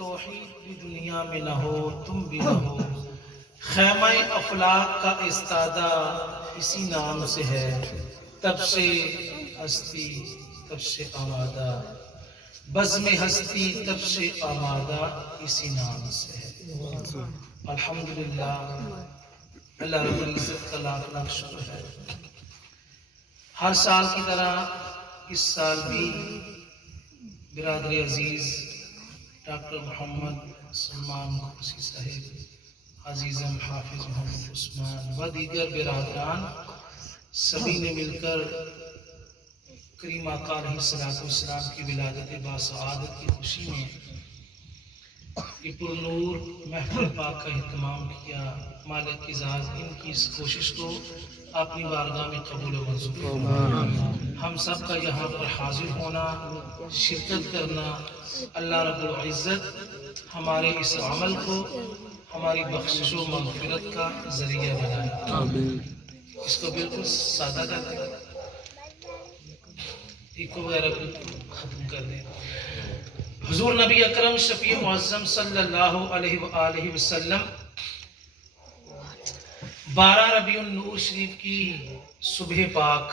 توحید بھی دنیا میں نہ ہو، تم بھی نہ ہو، خیمہ افلاک کا استادہ اسی نام سے ہے، تب سے ہستی تب سے آمادہ، بزم ہستی تب سے آمادہ اسی نام سے ہے۔ الحمدللہ، اللہ رب العزت کا لاکھ لاکھ شکر ہے۔ ہر سال کی طرح اس سال بھی برادر عزیز ڈاکٹر محمد سلمان خوسی صاحب، عزیزم حافظ محمد عثمان و دیگر برادران سبھی نے مل کر کریم آقا علیہ السلام کی ولادت باسعادت کی خوشی میں یہ پرنور محفل پاک کا اہتمام کیا۔ مالک کی ذات ان کی اس کوشش کو اپنی بارگاہ میں قبول و منظور فرمائے۔ ہم سب کا یہاں پر حاضر ہونا، شرکت کرنا، اللہ رب العزت ہمارے اس عمل کو ہماری بخشش و مغفرت کا ذریعہ بنائے۔ اس کو بالکل سادہ کر دیں، ایکو وغیرہ بالکل ختم کر دیں۔ حضور نبی اکرم شفیع معظم صلی اللہ علیہ وآلہ وسلم 12 ربیع النور شریف کی صبح پاک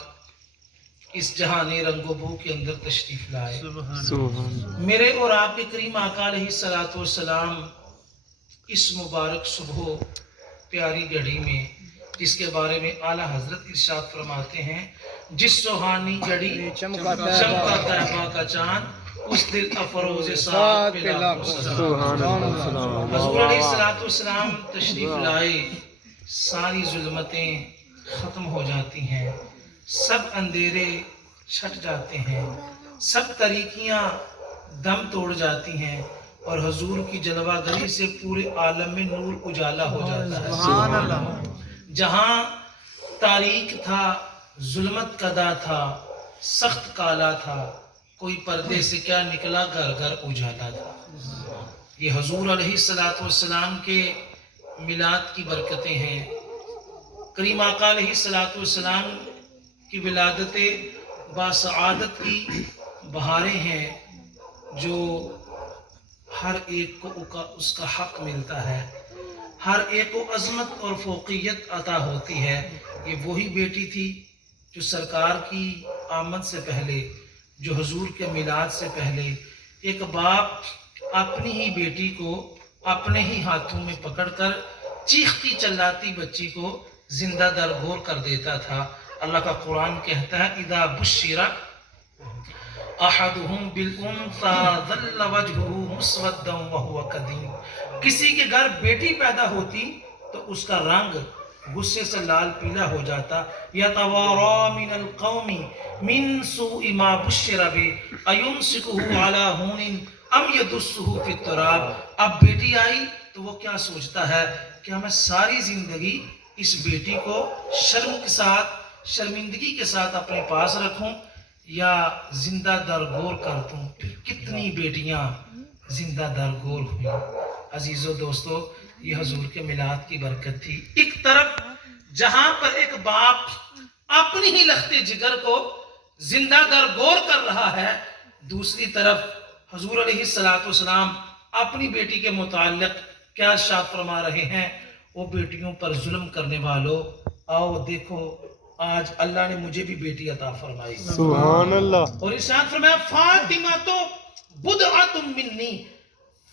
اس جہانی رنگ و بو کے اندر تشریف لائے۔ میرے اور آپ کے کریم آقا علیہ السلام اس مبارک صبح پیاری گھڑی میں، جس کے بارے میں اعلیٰ حضرت ارشاد فرماتے ہیں، جس سوہانی گھڑی چمکا طیبہ کا چاند، اس دل افروز ساتھ پہ لاکھوں سلام۔ حضور علیہ السلام تشریف لائے، ساری ظلمتیں ختم ہو جاتی ہیں، سب اندھیرے چھٹ جاتے ہیں، سب تاریکیاں دم توڑ جاتی ہیں، اور حضور کی جلوہ گری سے پورے عالم میں نور اجالا ہو جاتا ہے۔ سبحان اللہ۔ جہاں تاریک تھا، ظلمت کدا تھا، سخت کالا تھا، کوئی پردے سے کیا نکلا، گھر گھر اجالا تھا۔ یہ حضور علیہ السلام کے میلاد کی برکتیں ہیں۔ کریم آقا علیہ السلام کی ولادت باسعادت کی بہاریں ہیں، جو ہر ایک کو اس کا حق ملتا ہے، ہر ایک کو عظمت اور فوقیت عطا ہوتی ہے۔ یہ وہی بیٹی تھی جو سرکار کی آمد سے پہلے، جو حضور کے میلاد سے پہلے، ایک باپ اپنی ہی بیٹی کو اپنے ہی ہاتھوں میں پکڑ کر چیختی چلاتی بچی کو زندہ درگور کر دیتا تھا۔ اللہ کا قرآن کہتا ہے، اذا بشر احدهم بالانثى ظل وجهه مسودا وهو كظيم۔ کسی کے گھر بیٹی پیدا ہوتی تو اس کا رنگ غصے سے لال پیلا ہو جاتا۔ یتوارا من القوم من سوء ما بشر به ایمسکه علی ہون ام یدسه فی التراب۔ اب بیٹی آئی تو وہ کیا سوچتا ہے، کیا میں ساری زندگی اس بیٹی کو شرم کے ساتھ، شرمندگی کے ساتھ اپنے پاس رکھوں یا زندہ درگور کر دوں۔ کتنی بیٹیاں زندہ درگور ہوئیں۔ عزیزو دوستو، یہ حضور کے میلاد کی برکت تھی۔ ایک طرف جہاں پر ایک باپ اپنی ہی لختے جگر کو زندہ درگور کر رہا ہے، دوسری طرف حضور علیہ السلام اپنی بیٹی کے متعلق کیا ارشاد فرما رہے ہیں، وہ بیٹیوں پر ظلم کرنے والوں، آؤ دیکھو آج اللہ نے مجھے بھی بیٹی عطا فرمائی۔ سبحان اللہ۔ اور ارشاد فرمایا، فاطمہ تو بدعۃ منی،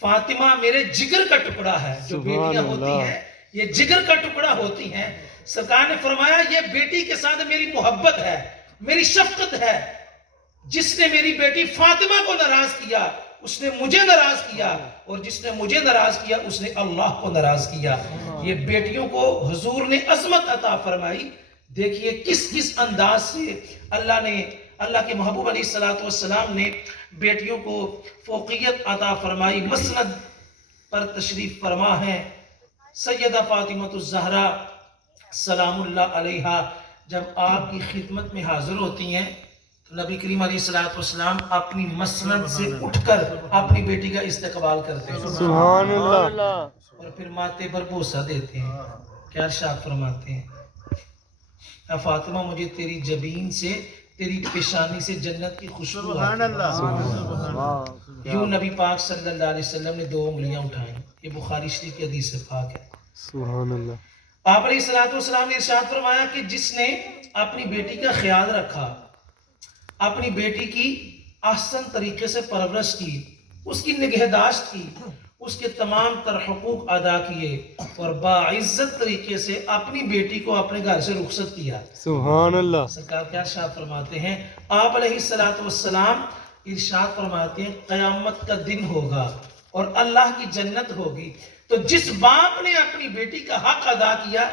فاطمہ میرے جگر کا ٹکڑا ہے۔ جو بیٹیاں ہوتی ہیں یہ جگر کا ٹکڑا ہوتی ہیں۔ سرکار نے فرمایا، یہ بیٹی کے ساتھ میری محبت ہے، میری شفقت ہے۔ جس نے میری بیٹی فاطمہ کو ناراض کیا اس نے مجھے ناراض کیا، اور جس نے مجھے ناراض کیا اس نے اللہ کو ناراض کیا۔ یہ بیٹیوں کو حضور نے عظمت عطا فرمائی۔ دیکھیے کس کس انداز سے اللہ کے محبوب علیہ السلام نے بیٹیوں کو فوقیت عطا فرمائی۔ مسند پر تشریف فرما ہے سیدہ فاطمہ الزہرا سلام اللہ علیہا، جب آپ کی خدمت میں حاضر ہوتی ہیں تو نبی کریم علیہ السلام اپنی مسند سے اٹھ کر اپنی بیٹی کا استقبال کرتے ہیں، سبحان اللہ، اور پھر ماتھے پر بوسہ دیتے ہیں۔ کیا ارشاد فرماتے ہیں، اے فاطمہ مجھے تیری جبین سے، تیری پیشانی سے جنت کی خوشبو آتی ہے۔ یوں نبی پاک صلی اللہ علیہ وسلم نے 2 انگلیاں اٹھائیں. یہ بخاری شریف کی حدیث پاک ہے. سبحان اللہ. آپ علیہ السلام نے ارشاد فرمایا کہ جس نے اپنی بیٹی کا خیال رکھا، اپنی بیٹی کی احسن طریقے سے پرورش کی، اس کی نگہداشت کی، اس کے تمام تر حقوق ادا کیے اور باعزت طریقے سے اپنی بیٹی کو اپنے گھر سے رخصت کیا. سبحان اللہ. سرکار کیا ارشاد فرماتے ہیں؟ آپ علیہ السلام ارشاد فرماتے ہیں قیامت کا دن ہوگا اور اللہ کی جنت ہوگی، تو جس باپ نے اپنی بیٹی کا حق ادا کیا،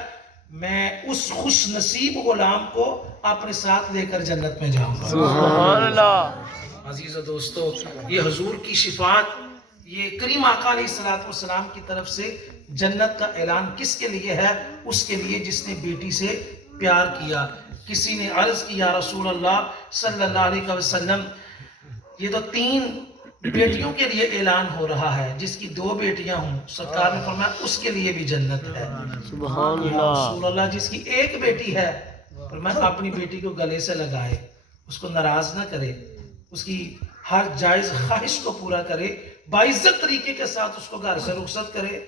میں اس خوش نصیب غلام کو اپنے ساتھ لے کر جنت میں جاؤں گا. سبحان اللہ. عزیز و دوستو، یہ حضور کی شفاعت، یہ کریم آقا علیہ السلام کی طرف سے جنت کا اعلان کس کے لیے ہے؟ اس کے لیے جس نے بیٹی سے پیار کیا. کسی نے عرض کی یا رسول اللہ صلی اللہ علیہ وسلم، یہ تو 3 بیٹیوں کے لیے اعلان ہو رہا ہے، جس کی 2 بیٹیاں ہوں. سرکار نے فرمایا اس کے لیے بھی جنت ہے. سبحان یا اللہ. رسول اللہ، جس کی 1 بیٹی ہے، فرمایا اپنی بیٹی کو گلے سے لگائے، اس کو ناراض نہ کرے، اس کی ہر جائز خواہش کو پورا کرے، باعزت طریقے کے ساتھ اس کو گھر سے رخصت کرے.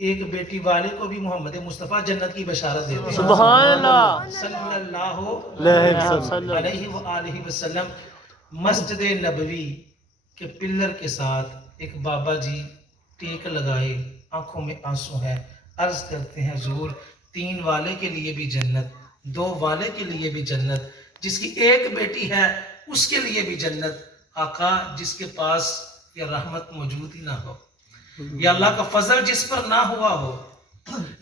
1 بیٹی والے کو بھی محمد مصطفیٰ جنت کی بشارت دیتے ہیں. سبحان اللہ. صلی اللہ علیہ علیہ وسلم. مسجد نبوی کے پلر کے ساتھ ایک بابا جی ٹیک لگائے، آنکھوں میں آنسو ہے، عرض کرتے ہیں حضور 3 والے کے لیے بھی جنت، 2 والے کے لیے بھی جنت، جس کی 1 بیٹی ہے اس کے لیے بھی جنت. آقا، جس کے پاس یہ رحمت موجود ہی نہ ہو، یا اللہ کا فضل جس پر نہ ہوا ہو،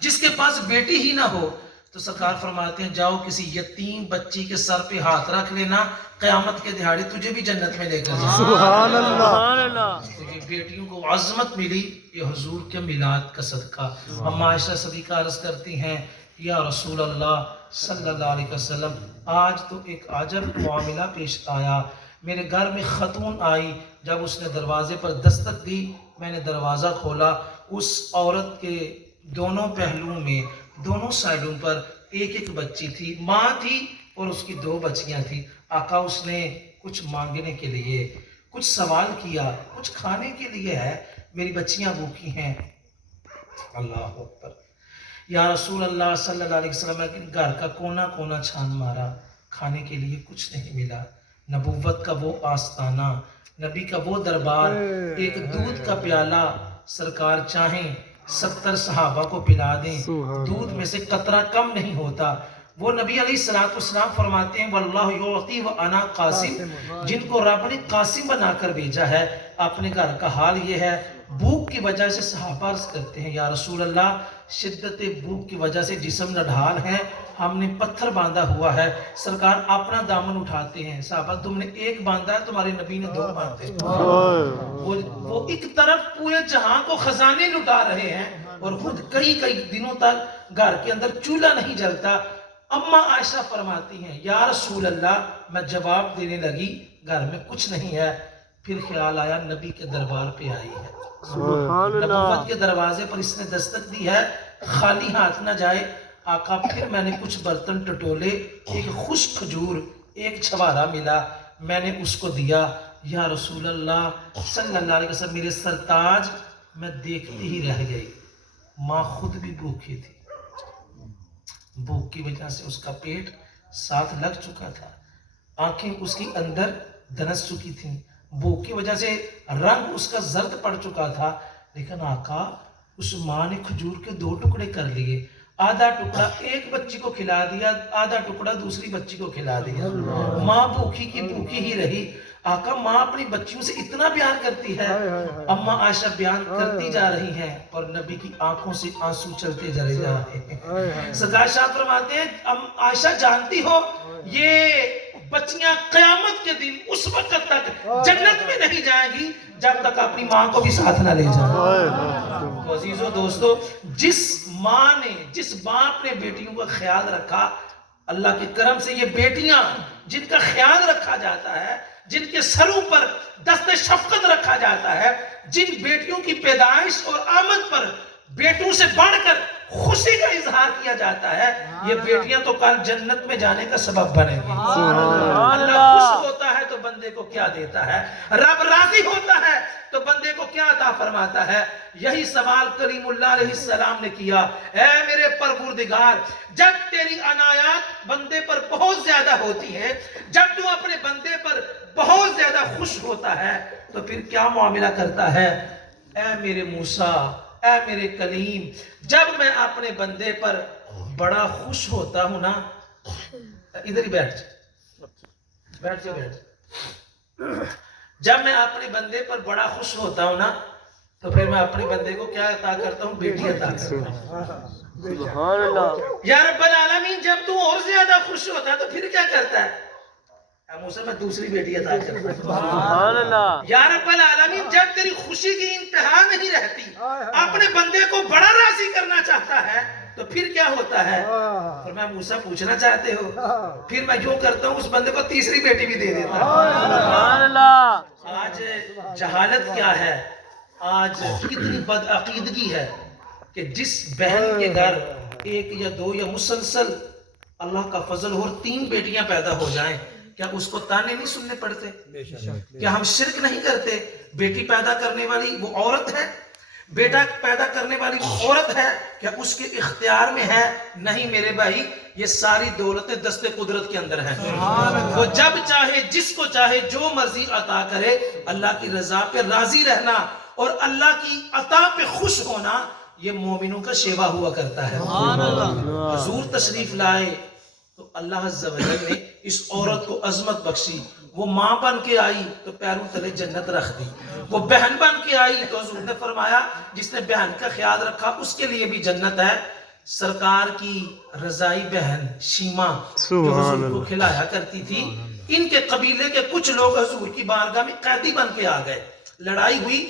جس کے پاس بیٹی ہی نہ ہو، تو سرکار فرماتے ہیں جاؤ کسی یتیم بچی کے سر پہ ہاتھ رکھ لینا، قیامت کے دہاڑے تجھے بھی جنت میں لے کر جائے. سبحان اللہ. تجھے بیٹیوں کو عظمت ملی، یہ حضور کے میلاد کا صدقہ. اما عائشہ صدیقہ عرض کرتی ہیں یا رسول اللہ صلی اللہ علیہ وسلم، آج تو ایک عجب معاملہ پیش آیا. میرے گھر میں خاتون آئی، جب اس نے دروازے پر دستک دی، میں نے دروازہ کھولا، اس عورت کے دونوں پہلوؤں میں، دونوں سائڈوں پر 1 بچی تھی، ماں تھی اور اس کی 2 بچیاں تھیں. آقا، اس نے کچھ مانگنے کے لیے، کچھ سوال کیا، کچھ کھانے کے لیے ہے، میری بچیاں بھوکی ہیں. اللہ اکبر. یا رسول اللہ صلی اللہ علیہ وسلم، گھر کا کونا کونا چھان مارا، کھانے کے لیے کچھ نہیں ملا. نبوت کا وہ آستانہ، نبی کا وہ دربار، ایک دودھ کا پیالہ سرکار چاہیں 70 صحابہ کو پلا دیں، دودھ میں سے قطرہ کم نہیں ہوتا. وہ نبی علیہ السلام فرماتے ہیں واللہ یعطی وانا قاسم، جن کو رب نے قاسم بنا کر بھیجا ہے. اپنے گھر کا حال یہ ہے. بھوک کی وجہ سے صحابہ عرض کرتے ہیں یا رسول اللہ، شدت بھوک کی وجہ سے جسم نڈھال ہے، ہم نے پتھر باندھا ہوا ہے. سرکار اپنا دامن اٹھاتے ہیں، صحابہ تم نے 1 باندھا ہے، تمہارے نبی نے 2 باندھے. وہ ایک طرف پورے جہاں کو خزانے لٹا رہے ہیں اور خود کئی دنوں تک گھر کے اندر چولہا نہیں جلتا. اما عائشہ فرماتی ہیں یا رسول اللہ، میں جواب دینے لگی گھر میں کچھ نہیں ہے، پھر خیال آیا نبی کے دربار پہ آئی ہے، نبوت کے دروازے پر اس نے دستک دی ہے، خالی ہاتھ نہ جائے. آقا، پھر میں نے کچھ برتن ٹٹولے، ایک خشک کھجور، ایک چھوارا ملا، میں نے اس کو دیا. یا رسول اللہ صلی اللہ علیہ وسلم، میرے سرتاج، میں دیکھتی ہی رہ گئی. ماں خود بھی بھوکی تھی، بھوک کی وجہ سے اس کا پیٹ ساتھ لگ چکا تھا، آنکھیں اس کی اندر دنس چکی تھیں، بھوک کی وجہ سے رنگ اس کا زرد پڑ چکا تھا. لیکن آقا، اس ماں نے کھجور کے 2 ٹکڑے کر لیے، آدھا ٹکڑا ایک بچی کو کھلا دیا، آدھا ٹکڑا دوسری بچی کو کھلا دیا. ماں بھوکی کی بھوکی ہی رہی. آقا، ماں اپنی بچیوں سے اتنا پیار کرتی ہے. اما عائشہ بیان کرتی جا رہی ہیں اور نبی کی آنکھوں سے آنسو چلتے جا رہے ہیں. سرکار شاہ فرماتے ہیں عائشہ جانتی ہو، یہ بچیاں قیامت کے دن اس وقت تک جنت میں نہیں جائیں گی جب تک اپنی ماں کو بھی ساتھ نہ لے جائیں. تو عزیزو دوستو، جس ماں نے، جس باپ نے بیٹیوں کا خیال رکھا، اللہ کے کرم سے یہ بیٹیاں جن کا خیال رکھا جاتا ہے، جن کے سروں پر دست شفقت رکھا جاتا ہے، جن بیٹیوں کی پیدائش اور آمد پر بیٹوں سے بڑھ کر خوشی کا اظہار کیا جاتا ہے، یہ بیٹیاں تو کل جنت میں جانے کا سبب بنے گی۔ اللہ خوش ہوتا ہے تو بندے کو کیا دیتا ہے، رب راضی ہوتا ہے تو بندے کو کیا عطا فرماتا ہے۔ یہی سوال کلیم اللہ علیہ السلام نے کیا، اے میرے پروردگار، جب تیری عنایات بندے پر بہت زیادہ ہوتی ہیں، جب تو اپنے بندے پر بہت زیادہ خوش ہوتا ہے تو پھر کیا معاملہ کرتا ہے؟ اے میرے موسیٰ، اے میرے کلیم، جب میں اپنے بندے پر بڑا خوش ہوتا ہوں نا، ادھر ہی بیٹھ جا، جب میں اپنے بندے پر بڑا خوش ہوتا ہوں نا تو پھر میں اپنے بندے کو کیا عطا کرتا ہوں؟ بیٹی عطا کرتا ہوں۔ سبحان اللہ، یا رب العالمین، جب تو اور زیادہ خوش ہوتا ہے تو پھر کیا کرتا ہے؟ اے موسیٰ میں دوسری بیٹی عطا کرتا ہوں۔ سبحان اللہ، یا رب العالمین، جب تیری خوشی کی انتہا نہیں رہتی، اپنے بندے کو بڑا راضی کرنا چاہتا ہے تو پھر کیا ہوتا ہے؟ اور میں موسیٰ پوچھنا چاہتے ہو، پھر میں جو کرتا ہوں اس بندے کو تیسری بیٹی بھی دے دیتا ہوں۔ سبحان اللہ، آج جہالت کیا ہے، آج کتنی بدعقیدگی ہے کہ جس بہن کے گھر ایک یا دو یا مسلسل اللہ کا فضل اور 3 بیٹیاں پیدا ہو جائیں، کیا اس کو تانے نہیں سننے پڑتے؟ کیا ہم شرک نہیں کرتے؟ بیٹی پیدا کرنے والی وہ عورت ہے، بیٹا پیدا کرنے والی وہ عورت ہے، کیا اس کے اختیار میں ہے؟ نہیں میرے بھائی، یہ ساری دولتیں دست قدرت کے اندر ہیں۔ وہ جب چاہے، جس کو چاہے، جو مرضی عطا کرے۔ اللہ کی رضا پہ راضی رہنا اور اللہ کی عطا پہ خوش ہونا، یہ مومنوں کا شیوا ہوا کرتا ہے۔ حضور تشریف لائے تو اللہ عز و جل نے اس عورت کو عظمت بخشی۔ وہ ماں بن کے آئی تو پیروں تلے جنت رکھ دی، وہ بہن بن کے آئی تو حضور نے فرمایا جس نے بہن کا خیال رکھا اس کے لیے بھی جنت ہے۔ سرکار کی رضائی بہن شیما جو حضور کو کھلایا کرتی تھی، ان کے قبیلے کے کچھ لوگ حضور کی بارگاہ میں قیدی بن کے آ گئے، لڑائی ہوئی،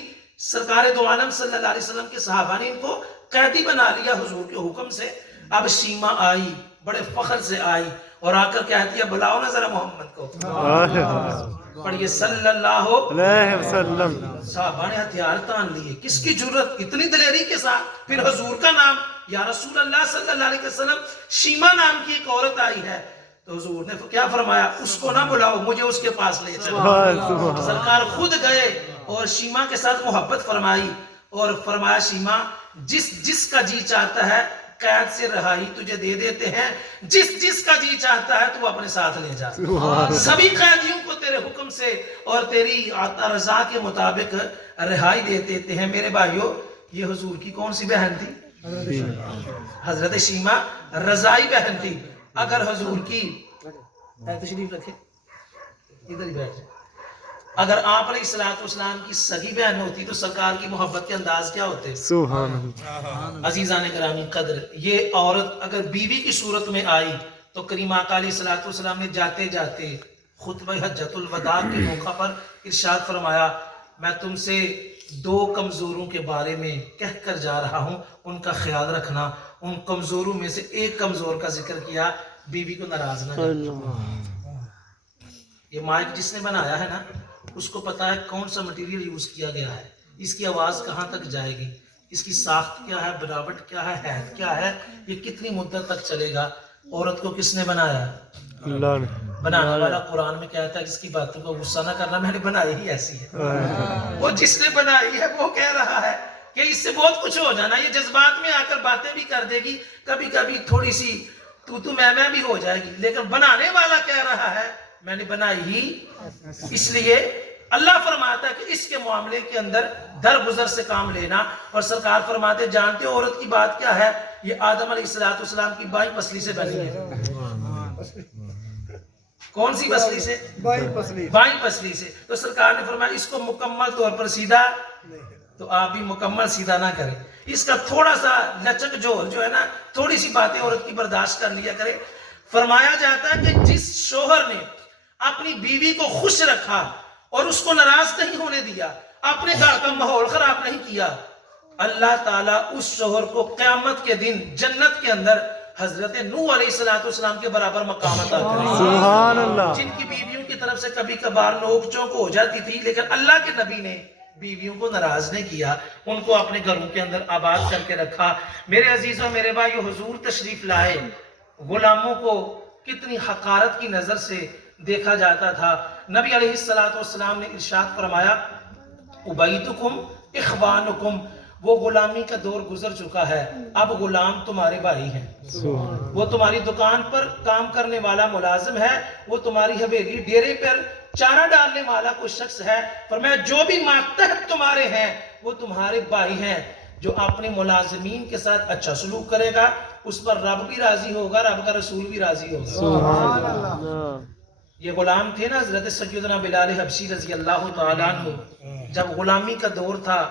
سرکار دو عالم صلی اللہ علیہ وسلم کے صحابہ نے ان کو قیدی بنا لیا حضور کے حکم سے۔ اب شیما آئی، بڑے فخر سے آئی اور آ کر کہتی ہے بلاؤ نا ذرا محمد کو، پڑھیے صلی اللہ علیہ وسلم۔ صحابہ نے ہتھیار تان لیے، کس کی جرت، اتنی دلیری کے ساتھ، پھر حضور کا نام، یا رسول اللہ صلی اللہ علیہ وسلم، شیما نام کی ایک عورت آئی ہے تو حضور نے کیا فرمایا؟ اس کو نہ بلاؤ، مجھے اس کے پاس لے چلو۔ سرکار خود گئے اور شیما کے ساتھ محبت فرمائی اور فرمایا شیما، جس کا جی چاہتا ہے قید سے رہائی تجھے دے دیتے ہیں، جس کا جی چاہتا ہے تو اپنے ساتھ لے جا۔ سبھی قیدیوں کو تیرے حکم سے اور تیری رضا کے مطابق رہائی دے دیتے ہیں۔ میرے بھائیو، یہ حضور کی کون سی بہن تھی؟ حضرت شیما رضائی بہن تھی۔ اگر حضور کی تشریف رکھے، ادھر ہی بیٹھ جائے، اگر آپ علیہ السلام کی سگی بہن ہوتی تو سرکار کی محبت کے انداز کیا ہوتے؟ سبحان اللہ، عزیزان گرامی قدر، یہ عورت اگر بیوی کی صورت میں آئی تو کریم آقا علیہ السلام نے جاتے جاتے خطبہ حجۃ الوداع کے موقع پر ارشاد فرمایا، میں تم سے 2 کمزوروں کے بارے میں کہہ کر جا رہا ہوں، ان کا خیال رکھنا۔ ان کمزوروں میں سے ایک کمزور کا ذکر کیا، بیوی کو ناراض نہ کرنا۔ یہ مائک جس نے بنایا ہے نا، اس کو پتا ہے کون سا مٹیریل یوز کیا گیا ہے، اس کی آواز کہاں تک جائے گی، اس کی ساخت کیا ہے، بناوٹ کیا ہے، حیثیت کیا ہے، یہ کتنی مدت تک چلے گا۔ عورت کو کس نے بنایا؟ اللہ نے۔ بنانے والا قرآن میں کہتا ہے اس کی باتوں کو غصہ نہ کرنا، میں نے بنائی ہی ایسی ہے۔ وہ جس نے بنائی ہے وہ کہہ رہا ہے کہ اس سے بہت کچھ ہو جانا، یہ جذبات میں آ کر باتیں بھی کر دے گی، کبھی کبھی تھوڑی سی تو میں بھی ہو جائے گی، لیکن بنانے والا کہہ رہا ہے میں نے بنائی ہی۔ اس لیے اللہ فرماتا ہے کہ اس کے معاملے کے اندر درگزر سے کام لینا، اور سرکار فرماتے جانتے ہو عورت کی بات کیا ہے؟ یہ آدم علیہ السلام کی بائیں پسلی سے بنی ہے۔ کون سی پسلی سے؟ بائیں پسلی سے۔ تو سرکار نے فرمایا اس کو مکمل طور پر سیدھا، تو آپ بھی مکمل سیدھا نہ کریں، اس کا تھوڑا سا لچک جو ہے نا، تھوڑی سی باتیں عورت کی برداشت کر لیا کرے۔ فرمایا جاتا ہے کہ جس شوہر نے اپنی بیوی کو خوش رکھا اور اس کو ناراض نہیں ہونے دیا، اپنے گھر کا ماحول خراب نہیں کیا، اللہ تعالیٰ اس شوہر کو قیامت کے دن جنت کے اندر حضرت نوح علیہ السلام کے برابر مقام عطا کرے گا۔ سبحان اللہ، جن کی بیویوں کی طرف سے کبھی کبھار نوک چوک ہو جاتی تھی، لیکن اللہ کے نبی نے بیویوں کو ناراض نہیں کیا، ان کو اپنے گھروں کے اندر آباد کر کے رکھا۔ میرے عزیزوں میرے بھائیو، حضور تشریف لائے، غلاموں کو کتنی حقارت کی نظر سے دیکھا جاتا تھا۔ نبی علیہ السلام نے ارشاد فرمایا عبیدکم اخوانکم، وہ غلامی کا دور گزر چکا ہے، اب غلام تمہارے بھائی ہیں۔ وہ تمہاری دکان پر کام کرنے والا ملازم ہے، وہ تمہاری حویلی ڈیرے پر چارہ ڈالنے والا کوئی شخص ہے، فرمایا جو بھی ماتحت تمہارے ہیں وہ تمہارے بھائی ہیں۔ جو اپنے ملازمین کے ساتھ اچھا سلوک کرے گا اس پر رب بھی راضی ہوگا، رب کا رسول بھی راضی ہوگا۔ سبحان اللہ۔ یہ غلام تھے نا حضرت سیدنا بلال حبشی رضی اللہ تعالیٰ عنہ، جب غلامی کا دور تھا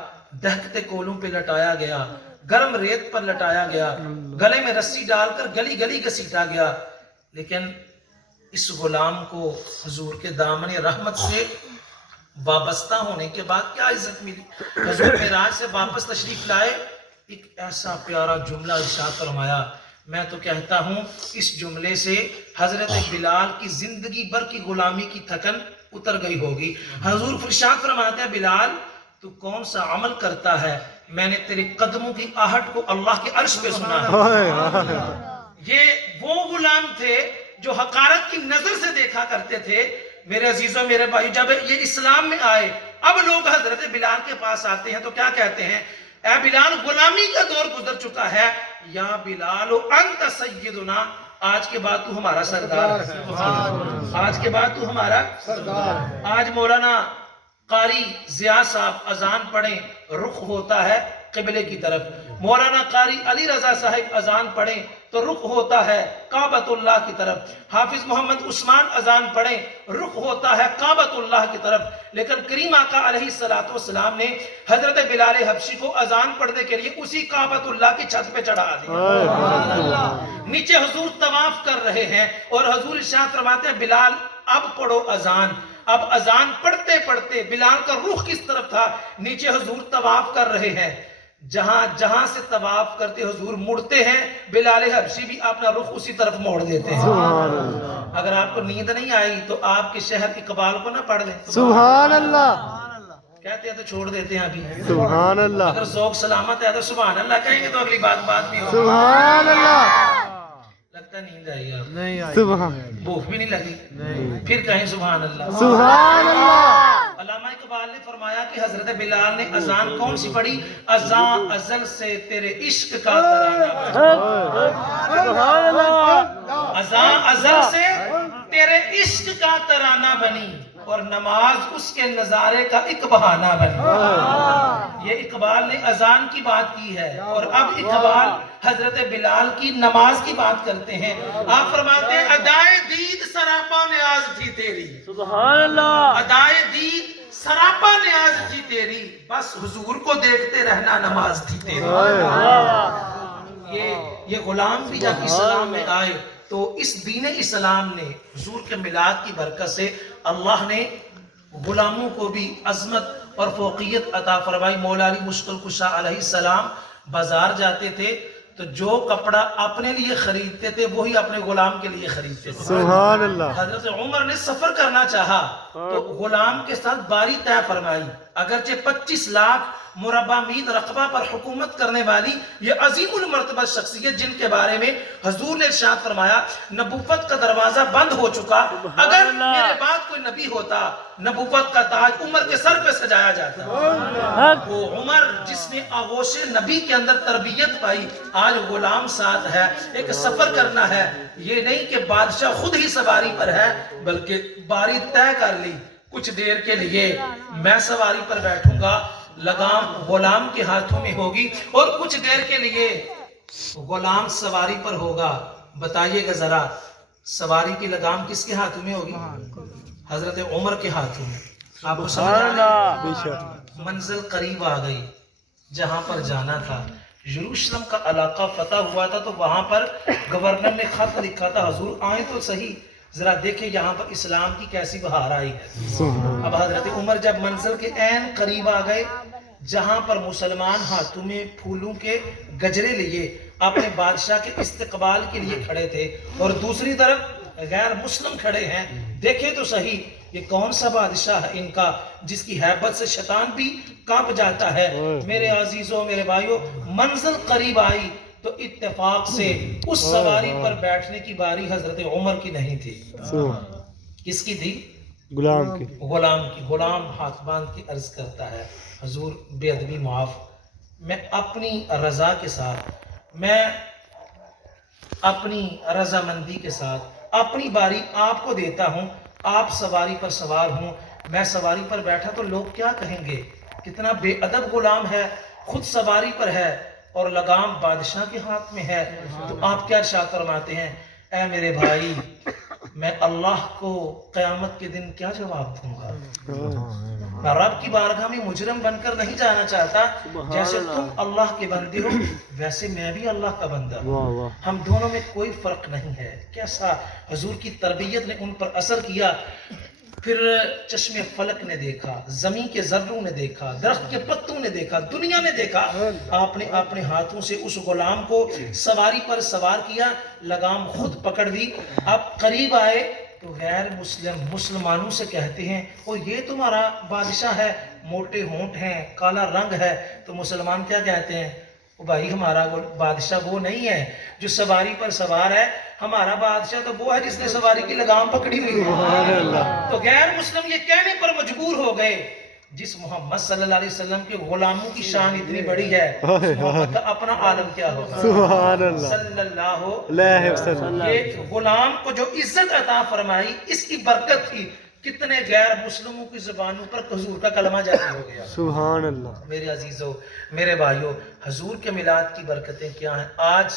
دہکتے کولوں پہ لٹایا گیا، گرم ریت پر لٹایا گیا، گلے میں رسی ڈال کر گلی گلی گھسیٹا گیا، لیکن اس غلام کو حضور کے دامن رحمت سے وابستہ ہونے کے بعد کیا عزت ملی۔ حضور معراج سے واپس تشریف لائے، ایک ایسا پیارا جملہ ارشاد فرمایا، میں تو کہتا ہوں اس جملے سے حضرت بلال کی زندگی بھر کی غلامی کی تھکن اتر گئی ہوگی۔ حضور ارشاد فرماتے ہیں بلال تو کون سا عمل کرتا ہے، میں نے تیرے قدموں کی آہٹ کو اللہ کے عرش پہ سنا ہے۔ یہ وہ غلام تھے جو حقارت کی نظر سے دیکھا کرتے تھے۔ میرے عزیزوں میرے بھائی، جب یہ اسلام میں آئے اب لوگ حضرت بلال کے پاس آتے ہیں تو کیا کہتے ہیں، اے بلال غلامی کا دور گزر چکا ہے، یا بلال انت سیدنا، آج کے بعد تو ہمارا سردار ہے، آج کے بعد تو ہمارا سردار ہے۔ آج مولانا قاری ضیاء صاحب اذان پڑھیں رخ ہوتا ہے قبلے کی طرف، مولانا قاری علی رضا صاحب اذان پڑھیں تو رخ ہوتا ہے کعبۃ اللہ کی طرف، حافظ محمد عثمان اذان پڑھیں رخ ہوتا ہے کعبۃ اللہ کی طرف، لیکن کریم آقا علیہ السلام نے حضرت بلال حبشی کو اذان پڑھنے کے لیے اسی کعبۃ اللہ کی چھت پہ چڑھا دیا۔ نیچے حضور طواف کر رہے ہیں اور حضور ارشاد فرماتے ہیں بلال اب پڑھو اذان۔ اب اذان پڑھتے پڑھتے بلال کا رخ کس طرف تھا، نیچے حضور طواف کر رہے ہیں، جہاں سے طواف کرتے حضور مڑتے ہیں بلال حبشی بھی اپنا رخ اسی طرف موڑ دیتے ہیں۔ اگر آپ کو نیند نہیں آئی تو آپ کے شہر اقبال کو نہ پڑھ لیں، سبحان اللہ، کہتے ہیں تو چھوڑ دیتے ہیں ابھی، سبحان اللہ، اگر ذوق سلامت ہے تو سبحان اللہ کہیں گے تو اگلی بات بھی ہوگی۔ سبحان اللہ، لگتا نیند آئی آپ نہیں آئی، سبحان، بھوک بھی نہیں لگی، پھر کہیں سبحان اللہ۔ سبحان اللہ۔ علامہ اقبال نے فرمایا کہ حضرت بلال نے اذان کون سی پڑھی، اذان ازل سے تیرے عشق کا ترانہ بنی، سبحان اللہ، اذان ازل سے تیرے عشق کا ترانہ بنی اور نماز اس کے نظارے کا ایک بہانہ بنی۔ یہ اقبال نے اذان کی بات کی ہے اور اب اقبال حضرت بلال کی نماز کی بات کرتے ہیں۔ آپ فرماتے ہیں ادائے دید سراپا نیاز تھی تیری، سبحان اللہ، ادائے دید سراپا نیاز تھی تیری، بس حضور کو دیکھتے رہنا نماز تھی تیری۔ یہ غلام بھی جب اسلام میں آئے تو اس دین اسلام نے حضور کے میلاد کی برکت سے اللہ نے غلاموں کو بھی عظمت اور فوقیت عطا فرمائی۔ مولا علی مشکل کشا علیہ السلام بازار جاتے تھے تو جو کپڑا اپنے لیے خریدتے تھے وہی اپنے غلام کے لیے خریدتے تھے۔ سبحان اللہ، حضرت عمر نے سفر کرنا چاہا تو غلام کے ساتھ باری طے فرمائی، اگرچہ 25 لاکھ مربع میل رقبہ پر حکومت کرنے والی یہ عظیم المرتبہ شخصیت جن کے بارے میں حضور نے ارشاد فرمایا نبوت کا دروازہ بند ہو چکا، اگر میرے بعد کوئی نبی ہوتا نبوت کا تاج عمر کے سر پہ سجایا جاتا۔ وہ عمر جس نے آغوش نبی کے اندر تربیت پائی، آج غلام ساتھ ہے، ایک سفر کرنا ہے، یہ نہیں کہ بادشاہ خود ہی سواری پر ہے بلکہ باری طے کر لی، کچھ دیر کے لیے میں سواری پر بیٹھوں گا، لگام غلام کے ہاتھوں میں ہوگی اور کچھ دیر کے لیے غلام سواری پر ہوگا۔ بتائیے گا ذرا سواری کی لگام کس کے ہاتھوں میں ہوگی؟ حضرت عمر کے ہاتھوں میں۔ آپ کو سمجھ آ رہا؟ منزل قریب آ گئی، جہاں پر جانا تھا یروشلم کا علاقہ فتح ہوا تھا تو وہاں پر گورنر نے خط لکھا تھا حضور آئیں تو صحیح، ذرا دیکھیں یہاں پر اسلام کی کیسی بہار آئی ہے۔ اب حضرت عمر جب منزل کے عین قریب آ گئے جہاں پر مسلمان ہاتھوں میں پھولوں کے گجرے لیے اپنے بادشاہ کے استقبال کے لیے کھڑے تھے اور دوسری طرف غیر مسلم کھڑے ہیں، دیکھیں تو صحیح یہ کون سا بادشاہ ہے ان کا جس کی ہیبت سے شیطان بھی کانپ جاتا ہے۔ میرے عزیزوں میرے بھائیوں، منزل قریب آئی تو اتفاق سے اس سواری پر بیٹھنے کی باری حضرت عمر کی نہیں تھی۔ کس کی تھی؟ غلام کی۔ غلام کی۔ غلام ہاتھ باندھ کے عرض کرتا ہے حضور بے ادبی معاف، میں اپنی رضا کے ساتھ، میں اپنی رضامندی کے ساتھ اپنی باری آپ کو دیتا ہوں، آپ سواری پر سوار ہوں، میں سواری پر بیٹھا تو لوگ کیا کہیں گے؟ کتنا بے ادب غلام ہے، خود سواری پر ہے اور لگام بادشاہ کے ہاتھ میں ہے۔ تو آپ کیا ارشاد فرماتے ہیں؟ اے میرے بھائی، میں اللہ کو قیامت کے دن کیا جواب دوں گا؟ میں رب کی بارگاہ میں مجرم بن کر نہیں جانا چاہتا، جیسے تم اللہ کے بندے ہو ویسے میں بھی اللہ کا بندہ ہوں، ہم دونوں میں کوئی فرق نہیں ہے۔ کیسا حضور کی تربیت نے ان پر اثر کیا۔ پھر چشم فلک نے دیکھا، زمین کے ذروں نے دیکھا، درخت کے پتوں نے دیکھا، دنیا نے دیکھا، آپ نے اپنے ہاتھوں سے اس غلام کو سواری پر سوار کیا، لگام خود پکڑ دی۔ اب قریب آئے تو غیر مسلمانوں سے کہتے ہیں اور یہ تمہارا بادشاہ ہے، موٹے ہونٹ ہیں، کالا رنگ ہے۔ تو مسلمان کیا کہتے ہیں؟ بھائی ہمارا بادشاہ وہ نہیں ہے جو سواری پر سوار ہے، ہمارا بادشاہ تو وہ ہے جس نے سواری کی لگام پکڑی ہوئی ہے۔ تو غیر مسلم یہ کہنے پر مجبور ہو گئے، جس محمد صلی اللہ علیہ وسلم کے غلاموں کی شان اتنی بڑی ہے، اس محمد کا اپنا عالم کیا ہوگا؟ سبحان اللہ صلی اللہ علیہ وسلم۔ یہ غلام کو جو عزت عطا فرمائی اس کی برکت تھی، کتنے غیر مسلموں کی زبانوں پر حضور کا کلمہ جاری ہو گیا۔ سبحان اللہ۔ میرے عزیزوں میرے بھائیوں، حضور کے میلاد کی برکتیں کیا ہیں؟ آج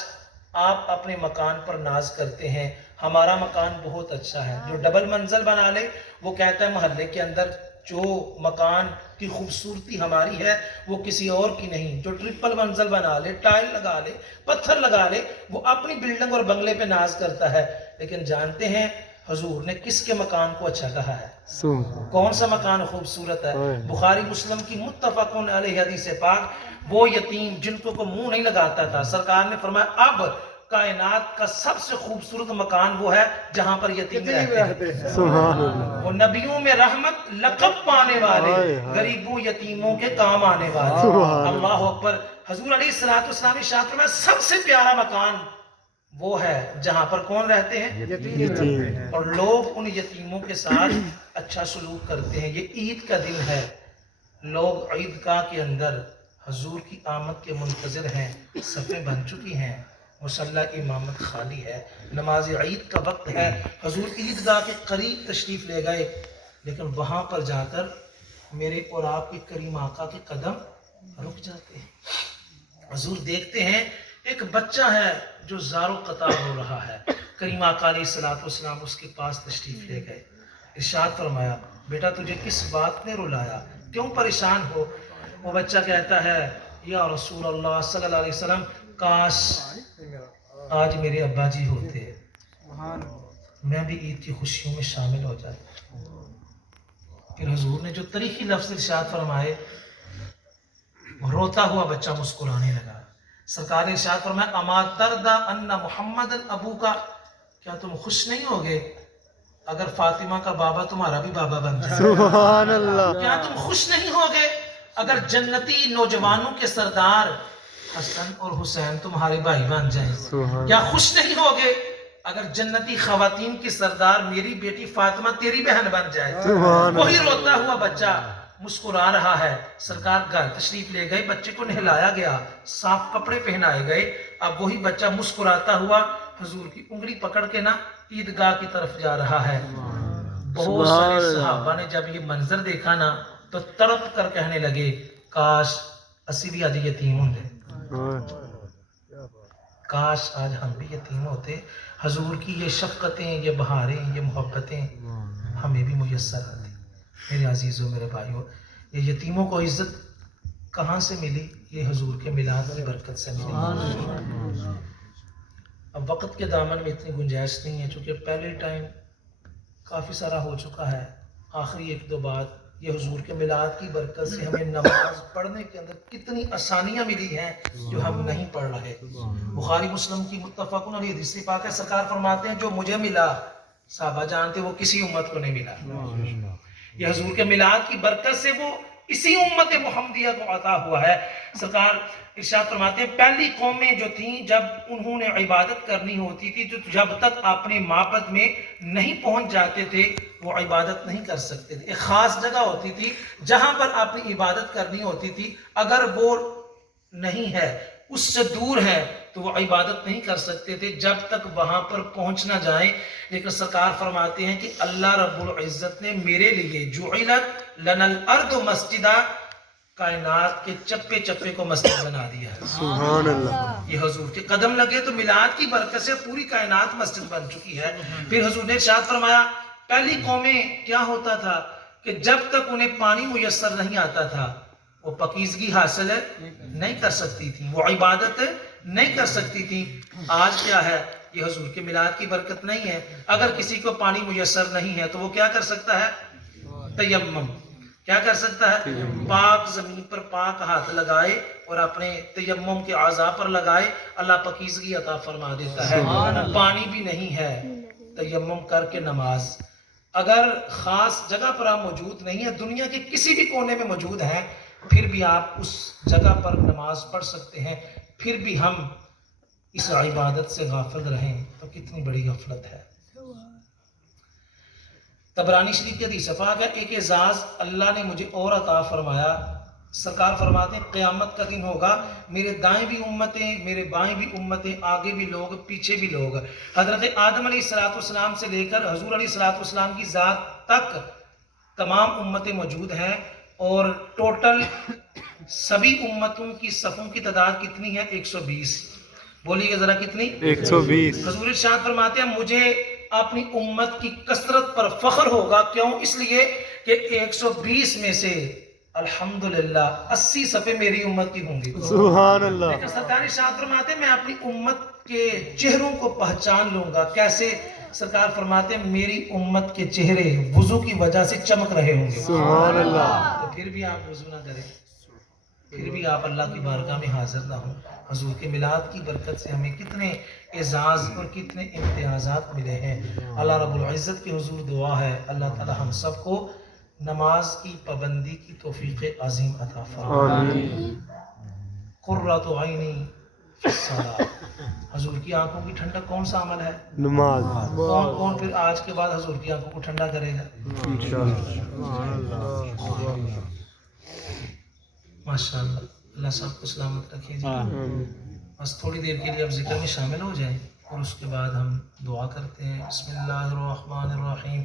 آپ اپنے مکان پر ناز کرتے ہیں، ہمارا مکان بہت اچھا ہے۔ جو ڈبل منزل بنا لے وہ کہتا ہے محلے کے اندر جو مکان کی خوبصورتی ہماری ہے وہ کسی اور کی نہیں۔ جو ٹرپل منزل بنا لے، ٹائل لگا لے، پتھر لگا لے، وہ اپنی بلڈنگ اور بنگلے پہ ناز کرتا ہے، لیکن جانتے ہیں حضور نے کس کے مکان کو اچھا کہا ہے؟ کون سا مکان خوبصورت ہے؟ بخاری مسلم کی متفقون علیہ حدیث پاک، وہ یتیم جن کو منہ نہیں لگاتا تھا، سرکار نے فرمایا اب کائنات کا سب سے خوبصورت مکان وہ ہے جہاں پر یتیم رہتے ہیں۔ سبحان اللہ۔ وہ نبیوں میں رحمت لقب پانے والے، غریبوں یتیموں کے کام آنے والے۔ اللہ اکبر۔ حضور علیہ السلام ارشاد فرمایا سب سے پیارا مکان وہ ہے جہاں پر کون رہتے ہیں؟ یتیم۔ اور لوگ ان یتیموں کے ساتھ اچھا سلوک کرتے ہیں۔ یہ عید کا دن ہے، لوگ عیدگاہ کے اندر حضور کی آمد کے منتظر ہیں، صفیں بن چکی ہیں، مصلی امامت خالی ہے، نماز عید کا وقت ہے، حضور عیدگاہ کے قریب تشریف لے گئے، لیکن وہاں پر جا کر میرے اور آپ کے کریم آقا کے قدم رک جاتے ہیں۔ حضور دیکھتے ہیں ایک بچہ ہے جو زار و قطار ہو رہا ہے، کریم آقا علیہ السلام اس کے پاس تشریف لے گئے، ارشاد فرمایا بیٹا تجھے کس بات نے رلایا، کیوں پریشان ہو؟ وہ بچہ کہتا ہے یا رسول اللہ صلی اللہ علیہ وسلم کاش آج میرے ابا جی ہوتے، میں بھی عید کی خوشیوں میں شامل ہو جاتا۔ پھر حضور نے جو تاریخی لفظ ارشاد فرمائے، روتا ہوا بچہ مسکرانے لگا۔ سرکار نے ارشاد فرمایا اما ترضی ان محمد ابو کا، کیا تم خوش نہیں ہوگے اگر فاطمہ کا بابا تمہارا بھی بابا بن جائے؟ سبحان اللہ۔ کیا تم خوش نہیں ہوگے اگر جنتی نوجوانوں کے سردار حسن اور حسین تمہارے بھائی بن جائیں؟ کیا خوش نہیں ہوگے اگر جنتی خواتین کی سردار میری بیٹی فاطمہ تیری بہن بن جائے؟ وہی روتا ہوا بچہ مسکرا رہا ہے۔ سرکار گھر تشریف لے گئے، بچے کو نہلایا گیا، صاف کپڑے پہنائے گئے، اب وہی بچہ مسکراتا ہوا حضور کی انگلی پکڑ کے نا عیدگاہ کی طرف جا رہا ہے۔ بہت سارے صحابہ نے جب یہ منظر دیکھا نا تو تڑپ کر کہنے لگے کاش اسی بھی آج یتیم ہوں گے، کاش آج ہم بھی یتیم ہوتے۔ حضور کی یہ شفقتیں، یہ بہاریں، یہ محبتیں ہمیں بھی میسر آتی۔ میرے عزیزوں میرے بھائیوں، یہ یتیموں کو عزت کہاں سے ملی؟ یہ حضور کے میلاد کی برکت سے ملی۔ اب وقت کے دامن میں اتنی گنجائش نہیں ہے چونکہ پہلے ٹائم کافی سارا ہو چکا ہے۔ آخری ایک دو بات، یہ حضور کے میلاد کی برکت سے ہمیں نماز پڑھنے کے اندر کتنی آسانیاں ملی ہیں جو ہم نہیں پڑھ رہے۔ بخاری مسلم کی متفقون علیہ حدیث پاک ہے، سرکار فرماتے ہیں جو مجھے ملا صحابہ جانتے وہ کسی امت کو نہیں ملا۔ یہ حضور کے میلاد کی برکت سے وہ اسی امت محمدیہ کو عطا ہوا ہے۔ سرکار ارشاد فرماتے ہیں پہلی قومیں جو تھیں جب انہوں نے عبادت کرنی ہوتی تھی، جو جب تک اپنے معبد میں نہیں پہنچ جاتے تھے وہ عبادت نہیں کر سکتے تھے۔ ایک خاص جگہ ہوتی تھی جہاں پر اپنی عبادت کرنی ہوتی تھی، اگر وہ نہیں ہے، اس سے دور ہے تو وہ عبادت نہیں کر سکتے تھے جب تک وہاں پر پہنچ نہ جائیں۔ لیکن سرکار فرماتے ہیں کہ اللہ رب العزت نے میرے لیے جعلت لنا الارض مسجدہ، کائنات کے چپے چپے کو مسجد بنا دیا ہے۔ سبحان اللہ، یہ حضور کے قدم لگے تو میلاد کی برکت سے پوری کائنات مسجد بن چکی ہے۔ پھر حضور نے ارشاد فرمایا پہلی قومیں کیا ہوتا تھا کہ جب تک انہیں پانی میسر نہیں آتا تھا وہ پاکیزگی حاصل نہیں کر سکتی تھی، وہ عبادت نہیں کر سکتی تھی۔ آج کیا ہے؟ یہ حضور کے میلاد کی برکت نہیں ہے، اگر کسی کو پانی میسر نہیں ہے تو وہ کیا کر سکتا ہے؟ تیمم۔ کیا کر سکتا ہے؟ پاک زمین پر پاک ہاتھ لگائے اور اپنے تیمم کے اعضاء پر لگائے، اللہ پاکیزگی عطا فرما دیتا ہے۔ پانی بھی نہیں ہے، تیمم کر کے نماز۔ اگر خاص جگہ پر آپ موجود نہیں ہیں، دنیا کے کسی بھی کونے میں موجود ہیں، پھر بھی آپ اس جگہ پر نماز پڑھ سکتے ہیں، پھر بھی ہم اس عبادت سے غافل رہیں تو کتنی بڑی غفلت ہے۔ طبرانی شریف کی حدیث پاک ہے، ایک اعزاز اللہ نے مجھے اور عطا فرمایا۔ سرکار فرماتے ہیں قیامت کا دن ہوگا، میرے دائیں بھی امتیں، میرے بائیں بھی امتیں، آگے بھی لوگ، پیچھے بھی لوگ۔ حضرت آدم علیہ السلام سے لے کر حضور علیہ السلام کی ذات تک تمام امتیں موجود ہیں، اور ٹوٹل سبھی امتوں کی صفوں کی تعداد کتنی ہے؟ 120۔ بولیے ذرا کتنی؟ 120۔ حضور ارشاد فرماتے ہیں مجھے اپنی امت کی کثرت پر فخر ہوگا، کیوں؟ اس لیے کہ 120 میں سے الحمدللہ 80 صفیں میری امت کی ہوں گی۔ سبحان اللہ، لیکن سرکار ارشاد فرماتے ہیں میں اپنی امت کے چہروں کو پہچان لوں گا۔ کیسے؟ سرکار فرماتے ہیں میری امت کے چہرے وضو کی وجہ سے چمک رہے ہوں گے۔ سبحان اللہ، تو پھر بھی آپ وضو نہ کریں، پھر بھی آپ اللہ کی بارگاہ میں حاضر نہ ہوں۔ حضور کے میلاد کی برکت سے ہمیں کتنے اعزاز اور کتنے امتیازات ملے ہیں۔ اللہ رب العزت کی حضور دعا ہے اللہ تعالی ہم سب کو نماز کی پابندی کی توفیق عظیم عطا فرمائے۔ آمین۔ قرۃ عینی فی الصلاۃ، حضور کی آنکھوں کی ٹھنڈک کون سا عمل ہے؟ نماز، کون کون پھر آج کے بعد حضور کی آنکھوں کو ٹھنڈا کرے گا؟ ماشاءاللہ، اللہ سب کو سلامت رکھے جی۔ بس تھوڑی دیر کے لیے اب ذکر میں شامل ہو جائیں اور اس کے بعد ہم دعا کرتے ہیں۔ بسم اللہ الرحمن الرحیم۔